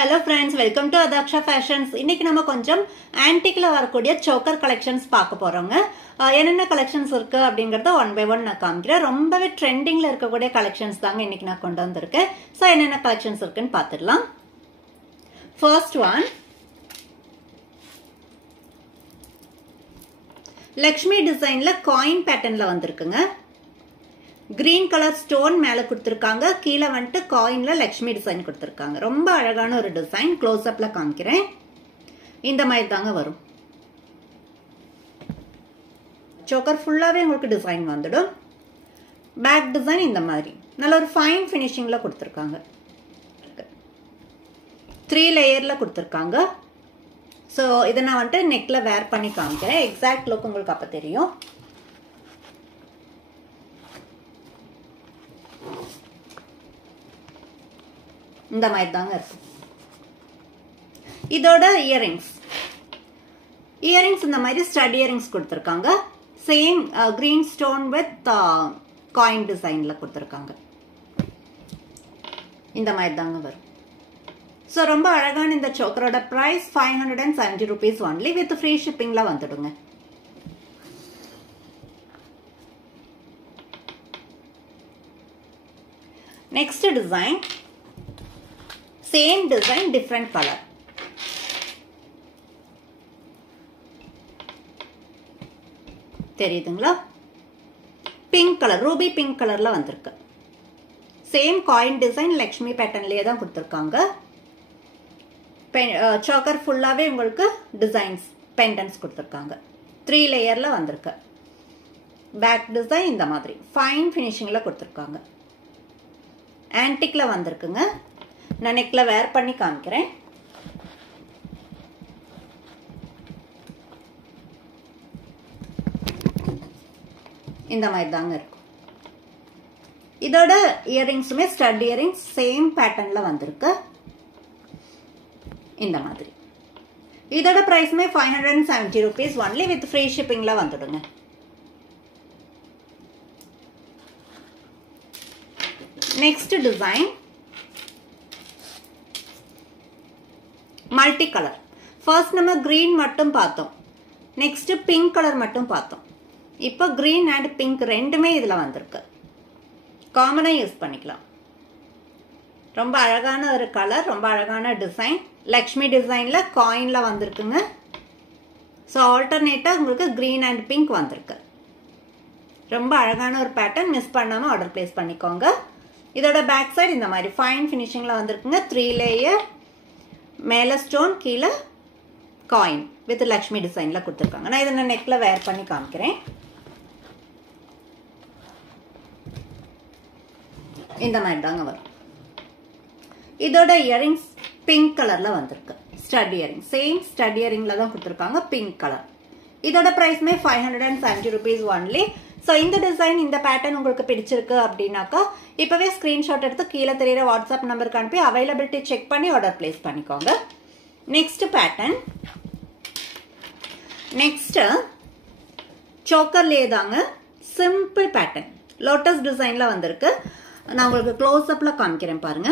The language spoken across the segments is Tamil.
Hello friends, welcome to Adaksha Fashions. இன்னைக்கு நம்ம கொஞ்சம் ஆன்டிக்ல வரக்கூடிய choker collections பார்க்க போறோங்க. என்னென்ன collections இருக்கு அப்படிங்கறத one by one நான் காமிக்கிறேன். ரொம்பவே ட்ரெண்டிங்ல இருக்கக்கூடிய collections தாங்க இன்னைக்கு நான் கொண்டு வந்திருக்கேன். சோ என்னென்ன collections இருக்குன்னு பார்த்துடலாம். First one, Lakshmi designல coin patternல வந்திருக்குங்க. Green color stone மேல கொடுத்திருக்காங்க. கீழ வந்துட்டு காயின்ல லட்சுமி டிசைன் கொடுத்திருக்காங்க. ரொம்ப அழகான ஒரு டிசைன். க்ளோஸ் அப்ல காமிக்கிறேன். இந்த மாதிரி தாங்க வரும். சோக்கர் ஃபுல்லாவே உங்களுக்கு டிசைன் வந்துடும். பேக் டிசைன் இந்த மாதிரி. நல்ல ஒரு ஃபைன் ஃபினிஷிங்ல கொடுத்திருக்காங்க. 3 லேயர்ல கொடுத்திருக்காங்க. சோ இத நான் வந்துட்டு நெக்ல வேர் பண்ணி காமிக்கிறேன். எக்ஸாக்ட் லுக் உங்களுக்கு அப்ப தெரியும். இந்த மாதிரி தாங்க இருக்கும். இதோட இயரிங்ஸ் இந்த மாதிரி ஸ்டட் இயரிங்ஸ் கொடுத்திருக்காங்க. Same green stone with coin டிசைன்ல கொடுத்திருக்காங்க. இந்த மாதிரி தாங்க வரும். சோ ரொம்ப அழகான இந்த சோக்கரோட price 570 rupees only with free shippingல வந்துடுங்க. Next design, same design, different color. தெரியுதுங்களா? பிங்க் கலர், ரூபி பிங்க் கலர்ல வந்திருக்கு. சேம் காயின் டிசைன் லக்ஷ்மி பேட்டர்ன்லயே தான் கொடுத்திருக்காங்க. சோக்கர் ஃபுல்லாவே உங்களுக்கு டிசைன்ஸ் பெண்டன்ட்ஸ் கொடுத்திருக்காங்க. 3 லேயர்ல வந்திருக்கு. பேக் டிசைன் இந்த மாதிரி ஃபைன் ஃபினிஷிங்ல கொடுத்திருக்காங்க. ஆன்டிக்ல வந்திருக்குங்க. நான் நெக்ல வேர் பண்ணி காமிக்கிறேன். இந்த மாதிரி தாங்க இருக்கும். இதோட இயரிங்ஸுமே ஸ்டட் இயரிங்ஸ் சேம் பேட்டர்ன்ல வந்திருக்கு. இந்த மாதிரி. இதோட பிரைஸ்மே 570 rupees only with free shippingல வந்துடுங்க. Next design, multi color. First நம்ம green மட்டும் பார்த்தோம். Next pink color மட்டும் பார்த்தோம். இப்போ green and pink ரெண்டுமே இதுல வந்திருக்கு. காமனா யூஸ் பண்ணிக்கலாம். ரொம்ப அழகான ஒரு கலர், ரொம்ப அழகான டிசைன். லக்ஷ்மி டிசைன்ல காயின்ல வந்திருக்குங்க. சோ ஆல்டர்னேட்டா உங்களுக்கு green and pink வந்திருக்கு. ரொம்ப அழகான ஒரு பேட்டர்ன். மிஸ் பண்ணாம ஆர்டர் பிளேஸ் பண்ணிக்கோங்க. இதோட பேக் சைடு இந்த மாதிரி ஃபைன் ஃபினிஷிங்ல வந்திருக்குங்க. 3 லேயர், மேல ஸ்டோன், கீழ காயின் வித் லக்ஷ்மி டிசைன்ல கொடுத்திருக்காங்க. நான் இதை நெக்ல வேர் பண்ணி காமிக்கிறேன். இந்த மாதிரி தாங்க வரும். இதோட இயரிங்ஸ் பிங்க் கலர்ல வந்திருக்கு. ஸ்டட் இயரிங் சேம் ஸ்டட் இயரிங்ல தான் கொடுத்திருக்காங்க. Pink colour. இதோட பிரைஸ்மே 570 rupees only. சோ இந்த டிசைன், இந்த பேட்டர்ன் உங்களுக்கு பிடிச்சிருக்கு அப்படின்னாக்கா இப்பவே ஸ்கிரீன்ஷாட் எடுத்து கீழே தெரியுற வாட்ஸ்அப் நம்பருக்கு அனுப்பி அவைலபிலிட்டி செக் பண்ணி ஆர்டர் பிளேஸ் பண்ணிக்கோங்க. நெக்ஸ்ட் பேட்டர்ன், நெக்ஸ்ட் சோக்கர்லயே தாங்க சிம்பிள் பேட்டர்ன் லோட்டஸ் டிசைன்ல வந்திருக்கு. நான் உங்களுக்கு க்ளோஸ் அப்ல காமிக்கிறேன் பாருங்க.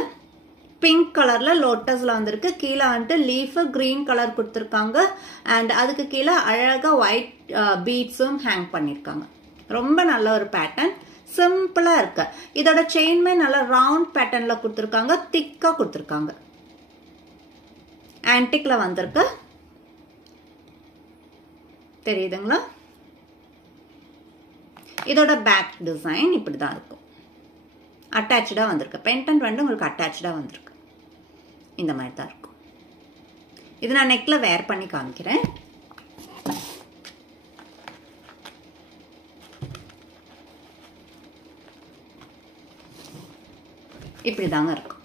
பிங்க் கலர்ல லோட்டஸ்ல வந்திருக்கு. கீழே வந்துட்டு லீஃப் கிரீன் கலர் கொடுத்திருக்காங்க. அண்ட் அதுக்கு கீழே அழகா ஒயிட் பீட்ஸும் ஹேங் பண்ணிருக்காங்க. ரொம்ப நல்ல ஒரு பேட்டர்ன். சிம்பிளா இருக்கு. இதோட செயின்மே நல்ல ரவுண்ட் பேட்டர்ன்ல கொடுத்திருக்காங்க. திக்கா கொடுத்திருக்காங்க. ஆன்டிக்ல வந்திருக்கு. தெரியுதுங்களா? இதோட பேக் டிசைன் இப்படிதான் இருக்கும். அட்டாச்சா வந்திருக்கு. பெண்டன்ட் வந்து உங்களுக்கு அட்டாச்சா வந்திருக்கு. இந்த மாதிரி தான் இருக்கும். இது நான் நெக்ல வேர் பண்ணி காமிக்கிறேன். இப்படிதாங்க இருக்கும்.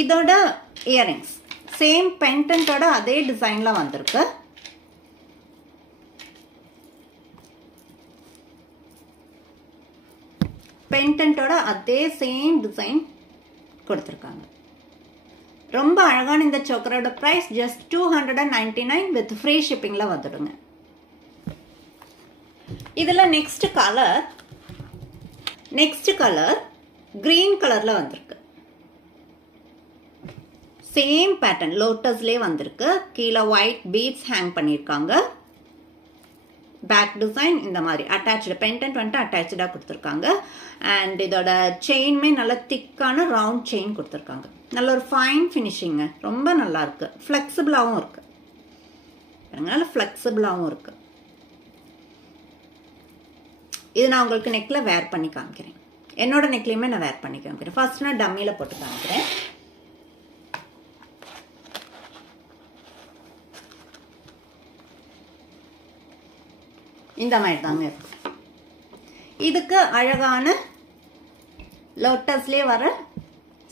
இதோட இயரிங்ஸ் சேம் பெண்டன்ட்டோட அதே டிசைன்ல வந்திருக்கு. பெண்டன்ட்டோட அதே சேம் டிசைன் கொடுத்திருக்காங்க. ரொம்ப அழகான இந்த சோக்கரோட பிரைஸ் ஜஸ்ட் 299 with free shippingல வந்துடுங்க. இதுல நெக்ஸ்ட் கலர் கிரீன் கலர்ல வந்திருக்கு. சேம் பேட்டர்ன் லோட்டஸ்லேயே வந்திருக்கு. கீழே ஒயிட் பீட்ஸ் ஹேங் பண்ணியிருக்காங்க. பேக் டிசைன் இந்த மாதிரி அட்டாச்சு பெண்டன்ட் வந்துட்டு அட்டாச்சாக கொடுத்துருக்காங்க. அண்ட் இதோட செயினுமே நல்ல திக்கான ரவுண்ட் செயின் கொடுத்துருக்காங்க. நல்ல ஒரு ஃபைன் ஃபினிஷிங்க, ரொம்ப நல்லா இருக்கு. ஃப்ளெக்சிபிளாகவும் இருக்கு, நல்ல ஃப்ளெக்சிபிளாகவும் இருக்கு. இது நான் உங்களுக்கு நெக்கில் வேர் பண்ணி காமிக்கிறேன். என்னோட நெக்லையுமே நான் வேர் பண்ணி காமிக்கிறேன். ஃபர்ஸ்ட் நான் டம்மியில் போட்டு காமிக்கிறேன். இந்த மாதிரி தாங்க இருக்கு. இதுக்கு அழகான லோட்டஸ்லேயே வர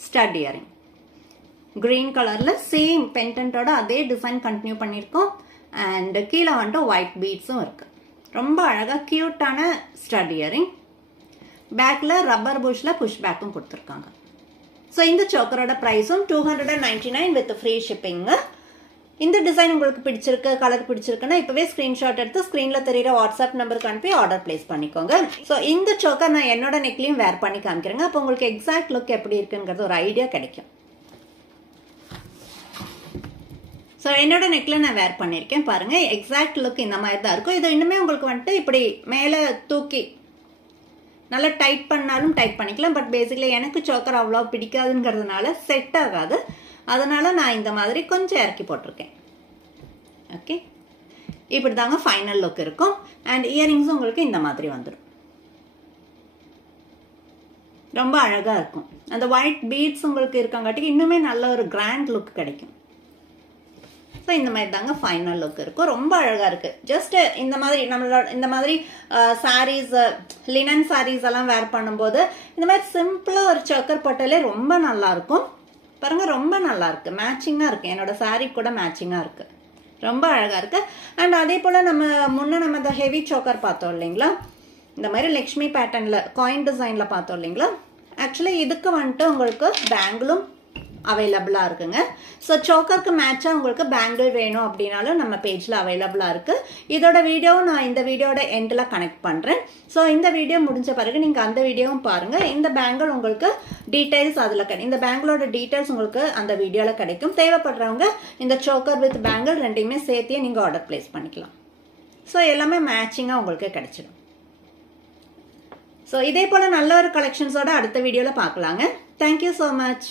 ஸ்டட் இயரிங் கிரீன் கலர்ல சேம் பெண்டன்ட்டோட அதே டிசைன் கண்டினியூ பண்ணியிருக்கோம். அண்ட் கீழே வந்துட்டு ஒயிட் பீட்ஸும் இருக்கு. ரொம்ப அழகா கியூட்டான ஸ்டட் இயரிங். பேக்ல ரப்பர் புஷ்ல புஷ் பேக்கும் கொடுத்துருக்காங்க. ஸோ இந்த சோக்கரோட ப்ரைஸும் 299 வித் ஃப்ரீ ஷிப்பிங்க. இந்த டிசைன் உங்களுக்கு பிடிச்சிருக்கு, கலர் பிடிச்சிருக்குன்னா இப்பவே ஸ்கிரீன்ஷாட் எடுத்து ஸ்கிரீன்ல தெரியுற வாட்ஸ்அப் நம்பருக்கு அனுப்பி ஆர்டர் பிளேஸ் பண்ணிக்கோங்க. ஸோ இந்த சோக்கர் நான் என்னோட நெக்லையும் வேர் பண்ணி காமிக்கிறேங்க. அப்போ உங்களுக்கு எக்ஸாக்ட் லுக் எப்படி இருக்குங்கிறது ஒரு ஐடியா கிடைக்கும். ஸோ என்னோட நெக்ல நான் வேர் பண்ணியிருக்கேன் பாருங்க. எக்ஸாக்ட் லுக் இந்த மாதிரி தான் இருக்கும். இது இன்னுமே உங்களுக்கு வந்துட்டு இப்படி மேலே தூக்கி நல்லா டைட் பண்ணாலும் டைட் பண்ணிக்கலாம். பட் பேசிக்கலி எனக்கு சோக்கர் அவ்வளோ பிடிக்காதுங்கிறதுனால செட் ஆகாது. அதனால நான் இந்த மாதிரி கொஞ்சம் இறக்கி போட்டிருக்கேன். ஓகே, இப்படி தாங்க ஃபைனல் லுக் இருக்கும். அண்ட் இயரிங்ஸும் உங்களுக்கு இந்த மாதிரி வந்துடும். ரொம்ப அழகா இருக்கும். அந்த ஒயிட் பீட்ஸ் உங்களுக்கு இருக்காங்காட்டிக்கு இன்னுமே நல்ல ஒரு கிராண்ட் லுக் கிடைக்கும். ஸோ இந்த மாதிரி தாங்க ஃபைனல் லுக் இருக்கும். ரொம்ப அழகா இருக்கு. ஜஸ்ட் இந்த மாதிரி நம்மளோட இந்த மாதிரி சாரீஸ், லினன் சாரீஸ் எல்லாம் வேர் பண்ணும்போது இந்த மாதிரி சிம்பிளா ஒரு சோக்கர் போட்டாலே ரொம்ப நல்லா இருக்கும். பாருங்க, ரொம்ப நல்லா இருக்கு. மேட்சிங்கா இருக்கு. என்னோட சாரீ கூட மேட்சிங்கா இருக்கு. ரொம்ப அழகா இருக்கு. அண்ட் அதே போல நம்ம இந்த ஹெவி சோக்கர் பார்த்தோம் இல்லைங்களா, இந்த மாதிரி லக்ஷ்மி பேட்டர்ன்ல காயின் டிசைன்ல பார்த்தோம் இல்லைங்களா. ஆக்சுவலி இதுக்கு வந்துட்டு உங்களுக்கு பேங்கிளும் அவைலபிளா இருக்குங்க. ஸோ சோக்கருக்கு மேட்சா உங்களுக்கு பேங்கிள் வேணும் அப்படின்னாலும் நம்ம பேஜ்ல அவைலபிளா இருக்கு. இதோட வீடியோவும் நான் இந்த வீடியோட எண்ட்ல கனெக்ட் பண்றேன். ஸோ இந்த வீடியோ முடிஞ்ச பிறகு நீங்க அந்த வீடியோவும் பாருங்க. இந்த பேங்கிள் உங்களுக்கு டீடைல்ஸ் அதுல இந்த பேங்கிளோட டீடைல்ஸ் உங்களுக்கு அந்த வீடியோல கிடைக்கும். தேவைப்படுறவங்க இந்த சோக்கர் வித் பேங்கிள் ரெண்டையுமே சேர்த்தே நீங்க ஆர்டர் பிளேஸ் பண்ணிக்கலாம். ஸோ எல்லாமே மேட்சிங்கா உங்களுக்கு கிடைச்சிடும். ஸோ இதே போல நல்ல ஒரு கலெக்ஷன்ஸோட அடுத்த வீடியோல பார்க்கலாங்க. Thank you so much.